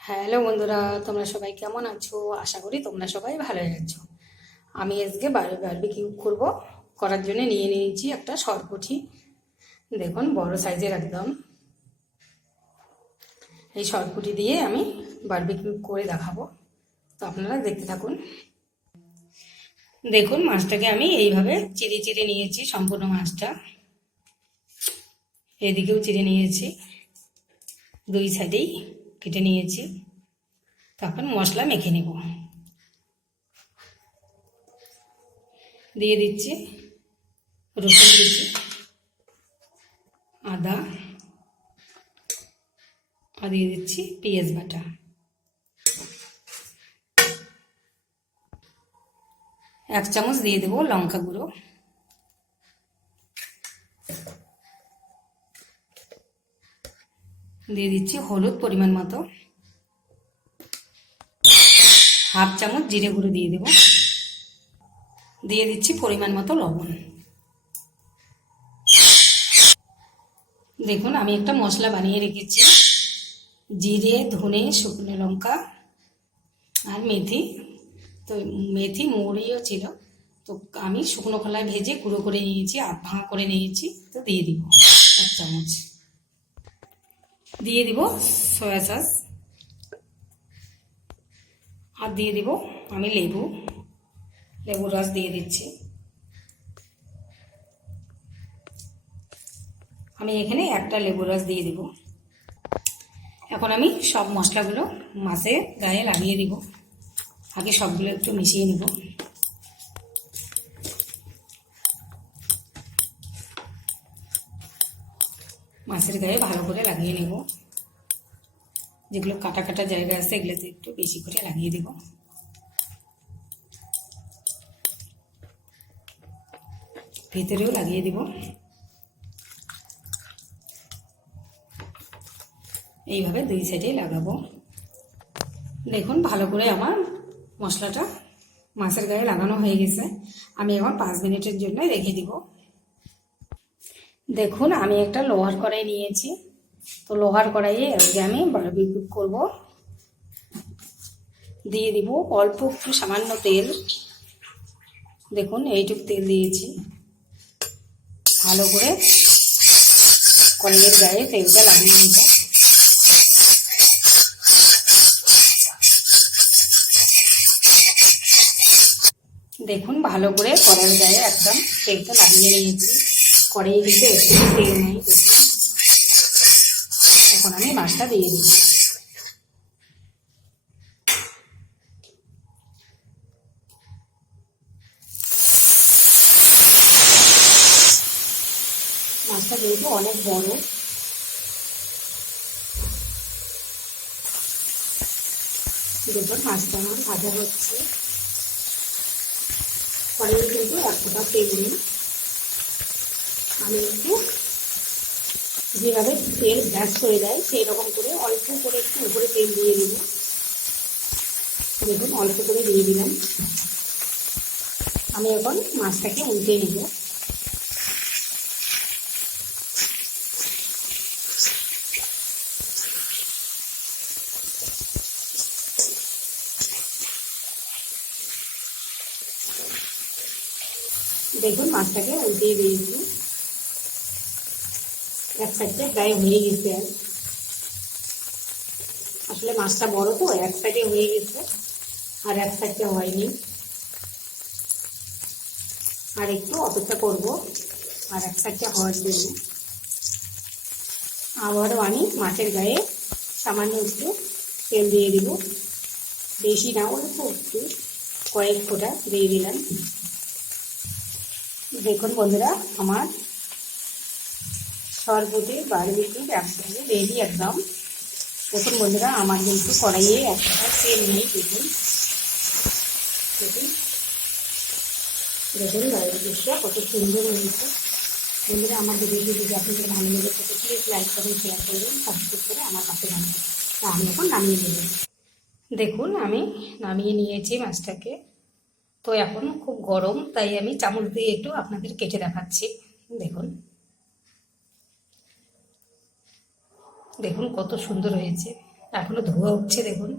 Hello বন্ধুরা, তোমরা সবাই কেমন আছো? আশা করি তোমরা সবাই ভালোই আছো। আমি আজকে বারবিকিউ করব। করার জন্য নিয়ে নিয়েছি একটা সরপুঁটি। দেখুন, বড় সাইজের একদম। এই সরপুঁটি দিয়ে আমি বারবিকিউ করে দেখাবো, তো আপনারা দেখতে থাকুন। দেখুন, মাছটাকে আমি এইভাবে চিড়ে চিড়ে নিয়েছি, সম্পূর্ণ মাছটা। এদিকেও চিড়ে নিয়েছি, দুই সাইডেই কেটে নিয়েছি। তখন মশলা মেখে নেব। দিয়ে দিচ্ছি রসুন কুচি, আদা, আর দিয়ে দিচ্ছি পেঁয়াজ বাটা। এক চামচ দিয়ে দেবো লঙ্কা গুঁড়ো। দিয়ে দিচ্ছি হলুদ পরিমাণ মতো। হাফ চামচ জিরে গুঁড়ো দিয়ে দেবো। দিয়ে দিচ্ছি পরিমাণ মতো লবণ। দেখুন, আমি একটা মশলা বানিয়ে রেখেছি। জিরে, ধনে, শুকনো লঙ্কা আর মেথি। তো মেথি মৌরিও ছিল, তো আমি শুকনো খোলায় ভেজে গুঁড়ো করে নিয়েছি, আধ ভাঙা করে নিয়েছি। তো দিয়ে দিব এক চামচ। দিয়ে দিব সয়া সস। আর দিয়ে দিব আমি লেবুর রস দিয়ে দিচ্ছি। আমি এখানে একটা লেবুর রস দিয়ে দিব। এখন আমি সব মশলাগুলো মাছের গায়ে লাগিয়ে দিব। আগে সবগুলো একটু মিশিয়ে নিব। মাছের গায়ে ভালো করে লাগিয়ে নেব। যেগুলো কাটা কাটা জায়গা আছে এগুলোতে একটু বেশি করে লাগিয়ে দেব। ভেতরেও লাগিয়ে দেব। এইভাবে দুই সাইডে লাগাবো। দেখুন, ভালো করে আমার মশলাটা মাছের গায়ে লাগানো হয়ে গেছে। আমি এখন 5 মিনিটের জন্য রেখে দিব। দেখুন, আমি একটা লোহার কড়াই নিয়েছি। তো লোহার কড়াইয়ে আজকে আমি বারবিকিউ করব। দিয়ে দিব অল্প একটু সামান্য তেল। দেখুন, এইটুকু তেল দিয়েছি। ভালো করে কড়াইয়ের গায়ে তেলটা লাগিয়ে নিব। দেখুন, ভালো করে কড়াইয়ের গায়ে একদম তেলটা লাগিয়ে নিয়েছি। কড়াইয়ে কিন্তু একটু তেল নেই। দেখুন, এখন আমি মাছটা দিয়ে দিই। মাছটা যেহেতু অনেক বড়, দেখুন মাছটা আমার ভাজা হচ্ছে। কড়াইয়ে কিন্তু এক ফোঁটা তেল নেই। আমি একটু যেভাবে তেল গ্যাস করে দেয় সেই রকম করে অল্প করে একটু উপরে তেল দিয়ে দিব। দেখুন, অল্প করে দিয়ে দিলাম। আমি এখন মাছটাকে উল্টে নেব। দেখুন, মাছটাকে উল্টিয়ে দিয়েছি। এক সাইডে প্রায় হয়ে গেছে। আসলে মাছটা বড় তো, এক সাইডে হয়ে গেছে আর এক সাইডে হয়নি। আর একটু অপেক্ষা করব আর এক সাইডটা হওয়ার জন্য। আবারও আমি মাছের গায়ে সামান্য একটু তেল দিয়ে দিব। বেশি না, অল্প একটু, কয়েক ফোঁটা দিয়ে দিলাম। দেখুন বন্ধুরা, আমার সরপুঁটি বারবিকিউ একসাথে রেডি একদম। দেখুন বন্ধুরা, আমার কিন্তু কড়াইয়ে একটা তেল নেই। দেখুন দেখুন দেখুন বারবিকিউটা কত সুন্দর হয়েছে। বন্ধুরা, আমার ভিডিওটি যদি আপনাদের ভালো লেগে থাকে প্লিজ লাইক করুন, শেয়ার করবেন, সাবস্ক্রাইব করে আমার পাশে থাকবেন। তা আমি এখন নামিয়ে নেব। দেখুন, আমি নামিয়ে নিয়েছি মাছটাকে। তো এখন খুব গরম, তাই আমি চামচ দিয়ে একটু আপনাদের কেটে দেখাচ্ছি। দেখুন দেখুন কত সুন্দর হয়েছে। এখনো ধোয়া উঠছে, দেখুন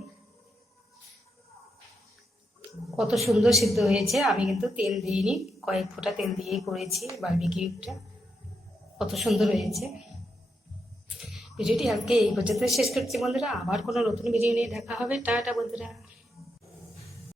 কত সুন্দর সিদ্ধ হয়েছে। আমি কিন্তু তেল দিইনি, কয়েক ফোঁটা তেল দিয়েই করেছি বারবিকিউটা। কত সুন্দর হয়েছে। ভিডিওটি আজকে এই পর্যন্ত শেষ করছি বন্ধুরা, আবার কোনো নতুন ভিডিও নিয়ে দেখা হবে। টাটা বন্ধুরা।